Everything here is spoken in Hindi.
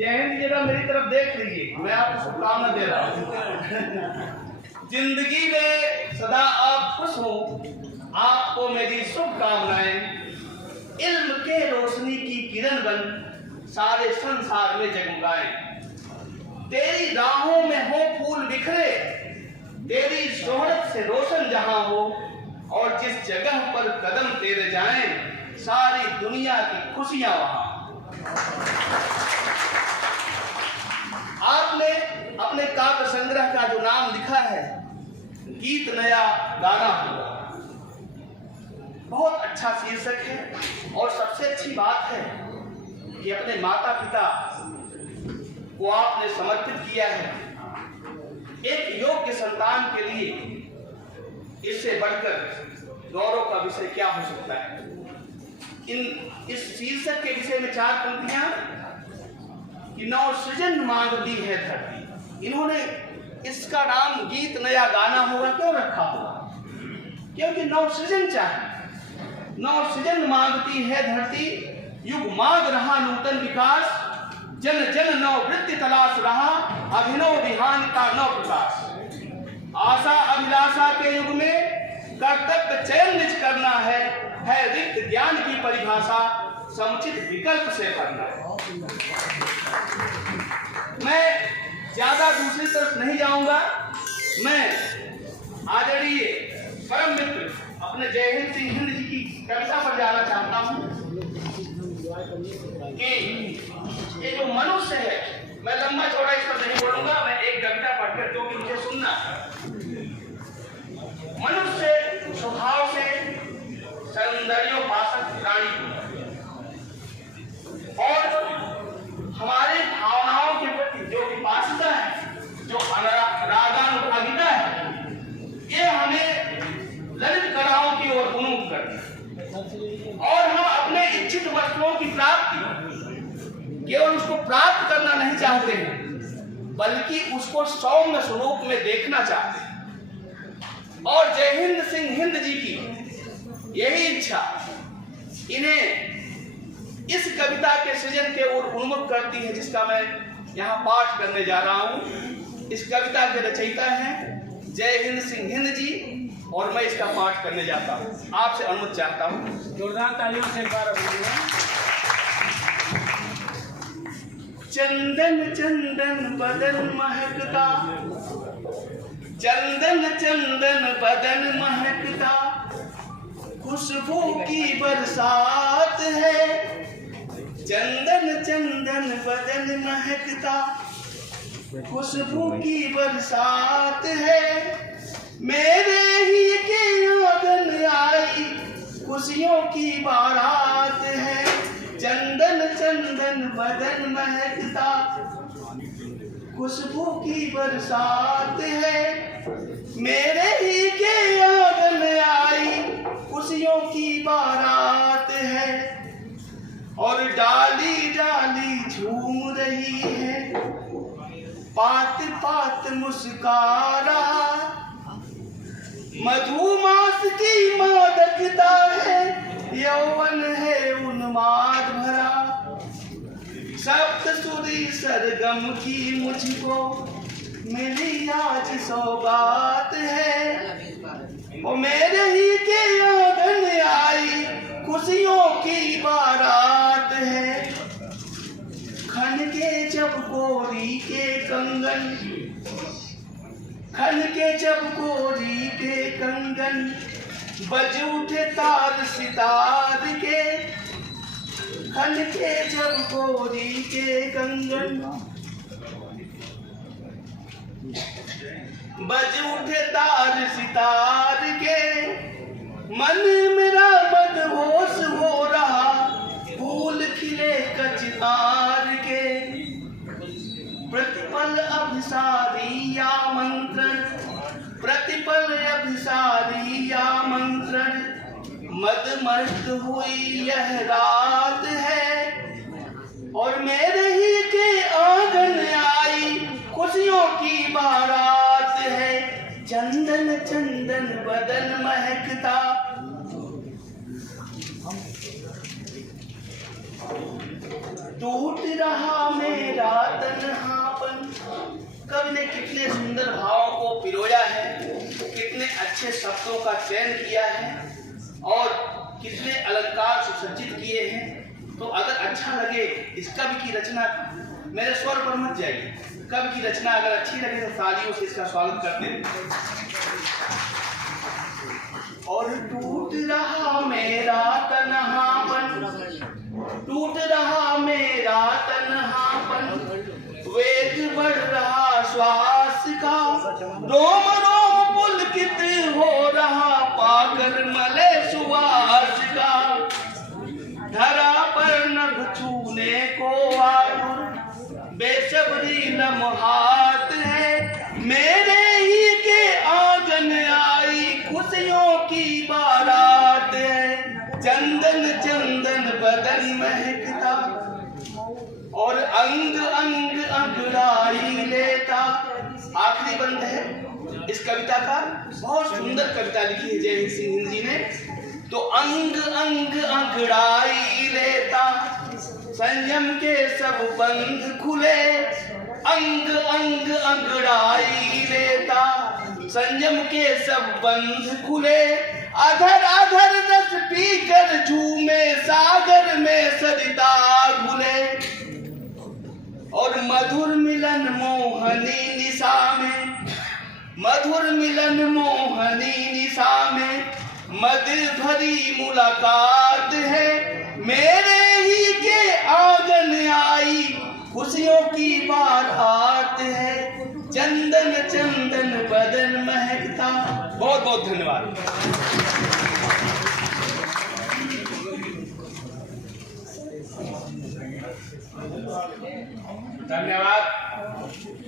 जय हिंद जरा मेरी तरफ देख लीजिए, मैं आपको शुभकामना दे रहा हूँ। जिंदगी में सदा आप खुश हो, आपको मेरी शुभकामनाएं। इल्म के रोशनी की किरण बन सारे संसार में जगमगाएं। तेरी राहों में हो फूल बिखरे, तेरी शोहरत से रोशन जहां हो, और जिस जगह पर कदम तेरे जाएं सारी दुनिया की खुशियां वहां। आपने अपने काव्य संग्रह का जो नाम लिखा है गीत नया गाना हुआ, बहुत अच्छा शीर्षक है। और सबसे अच्छी बात है कि अपने माता पिता को आपने समर्पित किया है। एक योग्य संतान के लिए इससे बढ़कर गौरव का विषय क्या हो सकता है। इस शीर्षक के विषय में 4 पंक्तियां कि नव सृजन मांगती है धरती। इन्होंने इसका नाम गीत नया गाना होगा क्यों रखा होगा? क्योंकि नव सृजन चाहिए। नव सृजन मांगती है धरती, युग मांग रहा नूतन विकास, जन जन नव वृत्ति तलाश रहा, अभिनव विहान का नव प्रकाश। आशा अभिलाषा के युग में कर्तव्य चयन निज करना है रिक्त ज्ञान की परिभाषा समुचित विकल्प से करना है। मैं ज्यादा दूसरी तरफ नहीं जाऊंगा। मैं आदरणीय परम मित्र अपने जय हिंद सिंह हिंद जी की कविता पर जाना चाहता हूं कि ये जो मनुष्य है, मैं लंबा चौड़ा इस पर नहीं बोलूंगा, मैं एक कविता पढ़कर जो कि मुझे सुनना। मनुष्य स्वभाव से सौंदर्योपासक प्राणी और हमारे भावनाओं के प्रति जो विपासिता है, जो रागानुरागिता है, ये हमें ललित कलाओं की ओर उन्मुख करती है। और हम अपने इच्छित वस्तुओं की प्राप्ति केवल उसको प्राप्त करना नहीं चाहते हैं, बल्कि उसको सौम्य स्वरूप में देखना चाहते हैं। और जय हिंद सिंह हिंद जी की यही इच्छा इन्हें इस कविता के सृजन के ओर उन्मुख करती है, जिसका मैं यहाँ पाठ करने जा रहा हूँ। इस कविता के रचयिता हैं जय हिंद सिंह हिंद जी, और मैं इसका पाठ करने जाता हूँ। आपसे अनुमति चाहता हूँ। जोरदार तालियों से एक बार चंदन चंदन बदन महकता, चंदन चंदन बदन महकता, खुशबू की बरसात है। चंदन चंदन बदन महकता, खुशबू की बरसात है। मेरे ही के आंगन आई खुशियों की बारात है। चंदन चंदन बदन महकता, खुशबू की बरसात है। मेरे ही के आंगन आई खुशियों की बारात है। और डाली डाली झूम रही है, पात पात मुस्कारा। मधुमास की मादकता है, यौवन है उन्माद भरा। सप्तसुरी सरगम की मुझको मिली आज सौगात है। वो मेरे ही के आंगन आई खुशियों की बारात है। खन के जब गोरी के कंगन, खन के जब गोरी के कंगन, बज उठे तार सितार के। खन के जब गोरी के कंगन, बज उठे तार सितार के। मन मेरा मदहोश हो रहा, फूल खिले कचनार के। प्रतिपल अभिसारी आमंत्रण, प्रतिपल अभिसारी आमंत्रण। मदमस्त हुई यह रात है, और मेरे ही के आंगन आई खुशियों की बारात है। चंदन चंदन बदन महकता, टूट रहा मेरा तन्हापन। कवि ने कितने सुंदर भावों को पिरोया है, कितने अच्छे शब्दों का चयन किया है और कितने अलंकार सुसज्जित किए हैं। तो अगर अच्छा लगे इस कवि की रचना, मेरे स्वर पर मत जाइए, कवि की रचना अगर अच्छी लगे तो तालियों से इसका स्वागत करते हैं। और टूट रहा मेरा तन्हापन, टूट रहा मेरा तन्हापन, वेग बढ़ रहा श्वास का, रोम रोम पुलकित हो रहा पाकर मले सुवास का। धरा पर नभ छूने को आतुर, बेसब्री लम्हात है, मेरे ही के आंगन आई खुशियों की बारात है। चंदन चंदन बदन महकता और अंग अंग अंगड़ाई लेता। आखिरी बंद है इस कविता का, बहुत सुंदर कविता लिखी है जय सिंह जी ने। तो अंग अंग अंगड़ाई लेता, संयम के सब बंध खुले, अंग अंग अंगड़ाई लेता, संयम के सब बंध खुले। अधर अधर रस पीकर झूमे, सागर में सरिता घुले। और मधुर मिलन मोहनी निशा में, मधुर मिलन मोहनी निशा में, मद भरी मुलाकात है, मेरे ही के आंगन आई खुशियों की बारात है। चंदन चंदन बदन महकता। बहुत बहुत धन्यवाद। धन्यवाद।